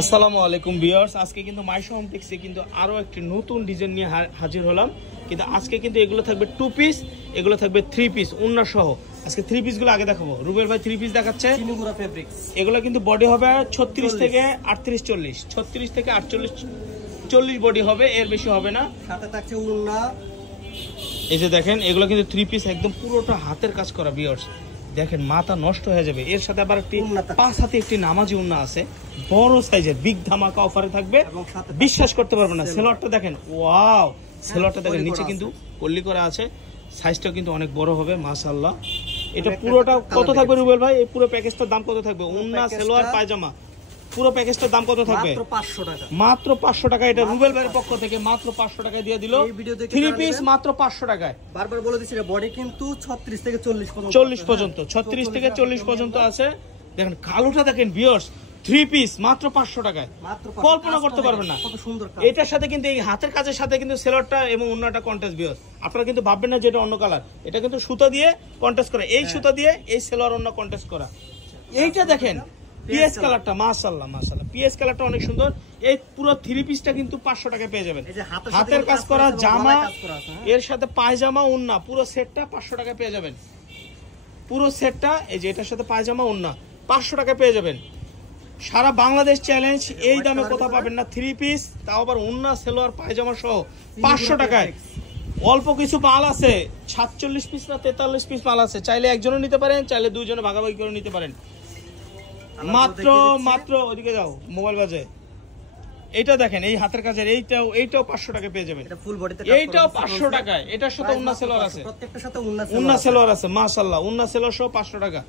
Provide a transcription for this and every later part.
আসসালামু আলাইকুম ভিউয়ার্স, আজকে কিন্তু মাইশা হোম টেক্সে কিন্তু আরো একটি নতুন ডিজাইন নিয়ে হাজির হলাম। কিন্তু আজকে কিন্তু এগুলো থাকবে 2 পিস, এগুলো থাকবে 3 পিস ওন্না সহ। আজকে 3 পিসগুলো আগে দেখাবো। রুবেল ভাই 3 পিস দেখাচ্ছে। চিনিগুড়া ফেব্রিক্স, এগুলো কিন্তু বডি হবে 36 থেকে 38 40, 36 থেকে 48 40 বডি হবে, এর বেশি হবে না। সাথে থাকছে ওন্না। এই যে দেখেন, এগুলো কিন্তু 3 পিস একদম পুরোটা হাতের কাজ করা ভিউয়ার্স। দেখেন মাথা নষ্ট হয়ে যাবে। এর সাথে আবার একটি 5 হাতে একটি নামাজি ওন্না আছে, বড় সাইজের, বিগ ধামাকা অফারে থাকবে, বিশ্বাস করতে পারবেন না। সেলোয়ারটা দেখেন, ওয়াও, সেলোয়ারটা দেখেন, নিচে কিন্তু পল্লি করা আছে, সাইজটাও কিন্তু অনেক বড় হবে মাশাআল্লাহ। এটা পুরোটা কত থাকবে রুবেল ভাই? এই পুরো প্যাকেজটার দাম কত থাকবে? ওন্না, সেলোয়ার, পায়জামা, পুরো প্যাকেজটার দাম কত থাকবে? মাত্র 500 টাকা। মাত্র 500 টাকা। এটা রুবেল ভাইয়ের পক্ষ থেকে মাত্র 500 টাকায় দিয়ে দিল। 3 পিস মাত্র 500 টাকায়। বারবার বলে দিছি, বডি কিন্তু 36 থেকে 40 পর্যন্ত, 40 পর্যন্ত, 36 থেকে 40 পর্যন্ত আছে। দেখেন কালোটা দেখেন ভিউয়ার্স, 3 পিস মাত্র 500 টাকায়, কল্পনা করতে পারবেন না। কত সুন্দর কাজ। এটার সাথে কিন্তু এই হাতের কাজের সাথে কিন্তু সেলোয়ারটা এবং ওন্নাটা কন্ট্রাস্ট ভিউয়ার্স। আপনারা কিন্তু ভাববেন না যে এটা অন্য কালার, এটা কিন্তু সুতা দিয়ে কন্ট্রাস্ট করা। এই সুতা দিয়ে এই সেলোয়ার ওন্না কন্ট্রাস্ট করা। এইটা দেখেন পিএস কালারটা, মাশাআল্লাহ মাশাআল্লাহ, পিএস কালারটা অনেক সুন্দর। এই পুরো 3 পিসটা কিন্তু 500 টাকায় পেয়ে যাবেন। হাতের কাজ করা জামা, এর সাথে পায়জামা, ওন্না, পুরো সেটটা 500 টাকায় পেয়ে যাবেন। পুরো সেটটা, এই যে এটার সাথে পায়জামা, ওন্না 500 টাকায় পেয়ে যাবেন। সারা বাংলাদেশ চ্যালেঞ্জ, এই দামে কোথাও পাবেন না। 3 পিস, তাও আবার ওন্না, সেলোয়ার, পায়জামা সহ 500 টাকায়। অল্প কিছু মাল আছে, 47 পিস না 43 পিস মাল আছে। চাইলে একজনও নিতে পারেন, চাইলে দুইজনে ভাগাভাগি করে নিতে পারেন। মাত্র মাত্র ওদিকে যাও, মোবাইল বাজে। এইটা দেখেন, এই হাতের কাজের, এইটাও 500 টাকায় পেয়ে যাবেন। এটা ফুল বডিতে, এইটাও 500 টাকায়। এটার সাথে ওন্না সেলোয়ার আছে, প্রত্যেকটার সাথে ওন্না সেলোয়ার আছে মাশাআল্লাহ। ওন্না সেলোয়ার সহ 500 টাকা।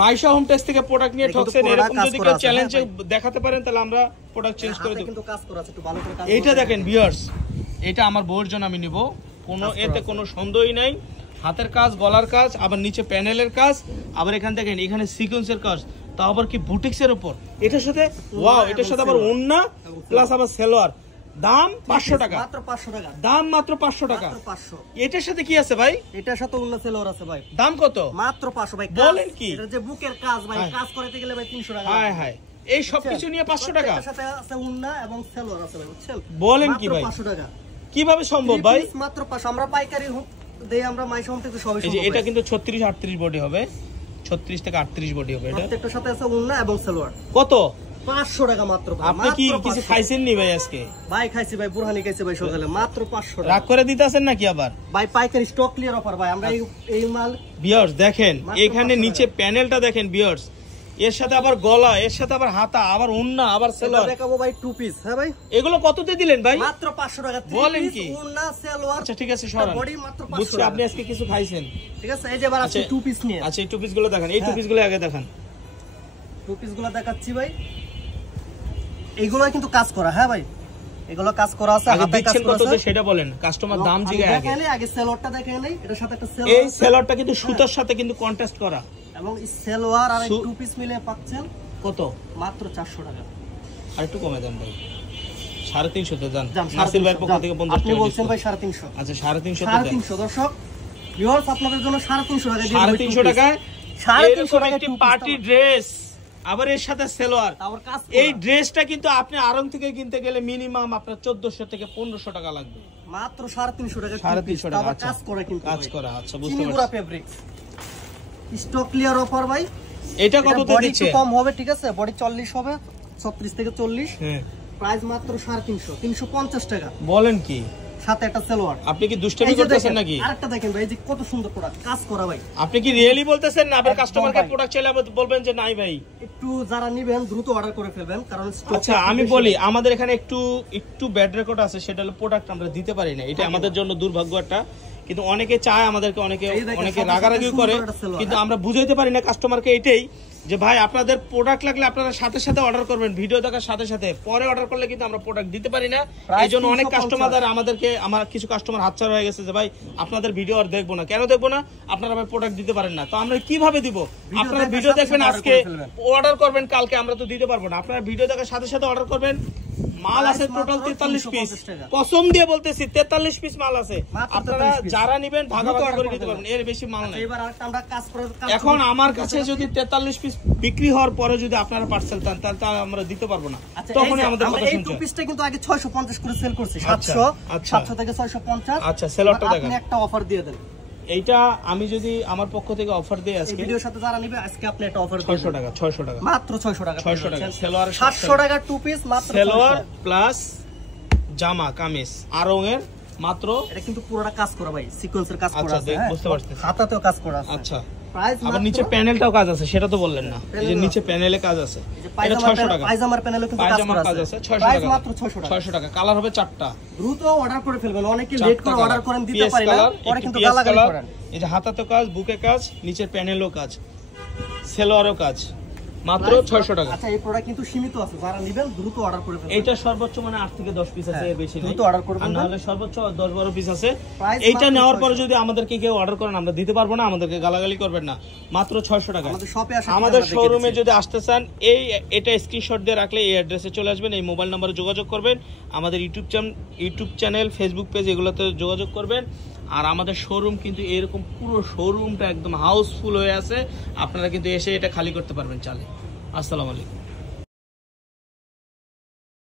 মাইশা হোম টেক্স থেকে প্রোডাক্ট নিয়ে ঠকছেন, এরকম যদি কেউ চ্যালেঞ্জে দেখাতে পারেন তাহলে আমরা প্রোডাক্ট চেঞ্জ করে দেব। কিন্তু কাজ করা আছে, একটু ভালো করে কাজ। এইটা দেখেন ভিউয়ার্স, এটা আমার বউয়ের জন্য আমি নিব, কোনো এতে কোনো সন্দেহই নাই। হাতের কাজ, গলার কাজ, আবার নিচে প্যানেলের কাজ, আবার এখান দেখেন এখানে সিকোয়েন্সের কাজ, তাও আবার কি বুটিক্সের উপর। এটার সাথে ওয়াও, এটার সাথে আবার ওন্না প্লাস আবার সেলোয়ার। দাম 500 টাকা, মাত্র 500 টাকা। দাম মাত্র 500 টাকা। 500। এটার সাথে কি আছে ভাই? এটার সাথে ওন্না সেলোয়ার আছে ভাই। দাম কত? মাত্র 500 ভাই। বলেন কি? এটা যে বুকের কাজ ভাই, কাজ করতে গেলে ভাই 300 টাকা। হায় হায়, এই সব কিছু নিয়ে 500 টাকা? এটার সাথে আছে ওন্না এবং সেলোয়ার আছে ভাই, বুঝছেন? বলেন কি ভাই? 500 টাকা কিভাবে সম্ভব ভাই? মাত্র 500। আমরা পাইকারি দেই, আমরা মাইশা হোম থেকে সবই। এই যে এটা কিন্তু 36 38 বডি হবে, 36 থেকে 38 বডি হবে। এটা প্রত্যেকটার সাথে আছে ওন্না এবং সালোয়ার। কত? 500 টাকা মাত্র। আপনি কি কিছু খাইছেন নি ভাই আজকে? ভাই খাইছি ভাই, বুরহানি খাইছে ভাই সকালে, মাত্র 500 টাকা। রাগ করে দিতেছেন নাকি আবার? ভাই পাইকারি স্টক ক্লিয়ার অফার ভাই, আমরা এই মাল। ভিউয়ার্স দেখেন, এখানে নিচে প্যানেলটা দেখেন ভিউয়ার্স, এর সাথে আবার গলা, এর সাথে আবার হাতা, আবার ওন্না, আবার সেলোয়ার দেখাবো ভাই 2 পিস। হ্যাঁ ভাই, এগুলো কততে দিলেন ভাই? মাত্র 500 টাকা। বলেন কি? ওন্না সেলোয়ার। আচ্ছা ঠিক আছে, সরান। বডি মাত্র 500 বুঝছি টাকা। আপনি আজকে কিছু খাইছেন, ঠিক আছে। এই যে এবার আছে 2 পিস নিয়ে। আচ্ছা এই 2 পিসগুলো দেখেন, এই 2 পিসগুলো আগে দেখান। 2 পিসগুলো দেখাচ্ছি ভাই। এইগুলো কিন্তু কাজ করা। হ্যাঁ ভাই, এগুলো কাজ করা আছে। আগে দিচ্ছেন কত যে সেটা বলেন, কাস্টমার দাম জিজ্ঞাসা আগে। দেখেন আগে সেলোয়ারটা দেখেন, এটার সাথে একটা সেলোয়ার। এই সেলোয়ারটা কিন্তু সুতার সাথে কিন্তু কন্ট্রাস্ট করা, এবং এই সেলোয়ার আর 2 পিস মিলে পাচ্ছেন কত? মাত্র 400 টাকা। আর একটু কমে দেন ভাই, 350 তে দেন। নাসির ভাইয়ের পক্ষ থেকে 50 টাকা আপনি বলছেন ভাই 350। আচ্ছা 350 তে দেন। 350 দর্শক ভিউয়ার্স, আপনাদের জন্য 350 টাকা দিয়ে 350 টাকায় 350 টাকা একটি পার্টি ড্রেস, আবার এর সাথে সেলোয়ার। আবার কাজ এই ড্রেসটা কিন্তু আপনি আরং থেকে কিনতে গেলে মিনিমাম আপনার 1400 থেকে 1500 টাকা লাগবে। মাত্র 350 টাকা। 350 টাকা। আবার কাজ করা কিন্তু, কাজ করা। আচ্ছা বুঝতে চিনিগুড়া পারছি। ফেব্রিক্স স্টক ক্লিয়ার অফার ভাই। এটা কততে দিচ্ছে? বডি কম হবে, ঠিক আছে, বডি 40 হবে, 36 থেকে 40। হ্যাঁ, প্রাইস মাত্র 350, 350 টাকা। বলেন কি? সাথে একটা সেলোয়ার। আপনি কি দুষ্টামি করতেছেন নাকি? আরেকটা দেখেন ভাই, এই যে কত সুন্দর প্রোডাক্ট, কাজ করা ভাই। আপনি কি রিয়েলি বলতেছেন না? আবার কাস্টমারকে প্রোডাক্ট চাইলে আবার বলবেন যে নাই ভাই? একটু যারা নেবেন দ্রুত অর্ডার করে ফেলবেন, কারণ আচ্ছা আমি বলি, আমাদের এখানে একটু ব্যাড রেকর্ড আছে, সেটা হলো প্রোডাক্ট আমরা দিতে পারি না। এটা আমাদের জন্য দুর্ভাগ্য একটা। কিন্তু অনেকে চায় আমাদেরকে, অনেকে রাগারাগিও করে, কিন্তু আমরা বুঝাইতে পারি না কাস্টমারকে এটাই যে ভাই আপনাদের প্রোডাক্ট লাগলে আপনারা সাথে সাথে অর্ডার করবেন, ভিডিও দেখার সাথে সাথে। পরে অর্ডার করলে কিন্তু আমরা প্রোডাক্ট দিতে পারি না। এই জন্য অনেক কাস্টমার আমার কিছু কাস্টমার হাতছাড়া হয়ে গেছে যে ভাই আপনাদের ভিডিও আর দেখবো না। কেন দেখবো না? আপনারা ভাই প্রোডাক্ট দিতে পারেন না, তো আমরা কিভাবে দিব? আপনারা ভিডিও দেখবেন আজকে, অর্ডার করবেন কালকে, আমরা তো দিতে পারবো না। আপনারা ভিডিও দেখার সাথে সাথে অর্ডার করবেন, মাল আছে টোটাল 43 পিস, 350 টাকা। কসম দিয়ে বলতেছি 43 পিস মাল আছে। মাত্র আপনারা 43 পিস। যারা নেবেন ভাগাভাগি দ্রুত করে order নিতে করবেন। পারবেন, এর বেশি মাল নাই। এবার আরেকটা আমরা কাজ করে এখন আমার কাছে যদি 43 পিস বিক্রি হওয়ার পরে যদি আপনারা পার্সেল চান তাহলে আমরা দিতে পারবো না, আচ্ছা, তখনই এই যে আমাদের আমরা কথা এই শুনতে টু হবে। পিসটা কিন্তু আগে 650 করে সেল করছি, আচ্ছা, 700 আচ্ছা। 700 থেকে 650। আচ্ছা, সেলরটা আপনি দেখেন। একটা অফার দিয়ে দেন এইটা আমি যদি আমার পক্ষ থেকে অফার দিই এই আজকে ভিডিওর সাথে যারা নিবে আজকে আপনি একটা অফার 600 টাকা, 600 টাকা, মাত্র 600 টাকা 600 টাকা সেলোয়ার, 700 টাকা টু পিস মাত্র সেলোয়ার 600। প্লাস জামা কামিজ আরং এর মাত্র। এটা কিন্তু পুরোটা কাজ করা ভাই, সিকোয়েন্সের কাজ করা আচ্ছা, আছে, হ্যাঁ বুঝতে পারছি। হাতাতেও কাজ করা আছে। আচ্ছা, প্রাইস আবার নিচে প্যানেলটাও কাজ আছে, সেটা তো বললেন না। এই যে নিচে প্যানেলে কাজ আছে, এটা 600 টাকা। পায়জামার প্যানেলও কিন্তু কাজ পায়জামার করা কাজ আছে, আছে 600 প্রাইস টাকা, মাত্র 600 টাকা। 600 টাকা। কালার হবে 4টা, দ্রুত অর্ডার করে ফেলবেন, অনেকে চারটা লেট করে কালার। অর্ডার করেন দিতে পিএস পারি না, কালার, পরে একটি কিন্তু পিএস গালাগালি কালার। করেন। এই যে হাতাতে কাজ, বুকে কাজ, নিচে প্যানেলও কাজ, সেলোয়ারও কাজ, মাত্র 600 টাকা। আচ্ছা, এই প্রোডাক্ট কিন্তু সীমিত আছে, যারা নেবেন দ্রুত অর্ডার করে ফেলবেন। এইটা সর্বোচ্চ মানে 8 থেকে 10 পিস আছে, হ্যাঁ, এর বেশি নেই। দ্রুত order করবেন আর না? নাহলে সর্বোচ্চ 10-12 পিস আছে। Price এইটা মাত্র নেওয়ার পরে 600 যদি আমাদেরকে কেউ অর্ডার করেন আমরা দিতে পারবো না, আমাদেরকে গালাগালি করবেন না। মাত্র 600 টাকা। আমাদের শপে আসলে আমাদের শোরুমে যদি আসতে চান এটা স্ক্রিনশট দিয়ে রাখলে এই অ্যাড্রেসে চলে আসবেন, এই মোবাইল নম্বরে যোগাযোগ করবেন। আমাদের ইউটিউব চ্যানেল, ফেসবুক পেজ এগুলোতে যোগাযোগ করবেন। আর আমাদের শোরুম কিন্তু এরকম পুরো শোরুমটা একদম হাউসফুল হয়ে আছে, আপনারা কিন্তু এসে এটা খালি করতে পারবেন চালে। আসসালামু আলাইকুম।